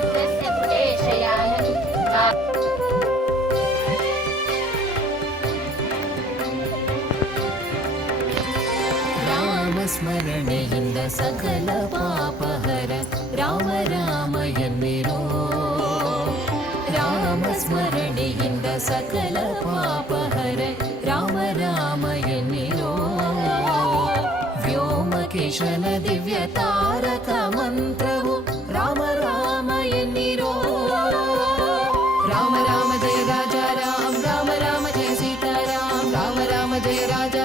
भक्तस्य पुरेशयानम् ರಾಮಸ್ಮರಣೆಯಿಂದ ಸಕಲ ಪಾಪಹರ ರಾಮ ರಾಮ ಎನ್ನಿರೋ ರಾಮಸ್ಮರಣೆಯಿಂದ ಸಕಲ ಪಾಪಹರ ರಾಮ ರಾಮ ಎನ್ನಿರೋ ವ್ಯೋಮಕೇಶನ ದಿವ್ಯ ತಾರಕ ಮಂತ್ರವು ರಾಮ ರಾಮ ಎನ್ನಿರೋ ರಾಮ ರಾಮ ಜಯ ರಾಜ ರಾಮ ರಾಮ ರಾಮ ಜಯ ಸೀತಾರಾಮ ರಾಮ ರಾಮ ಜಯ ರಾಜ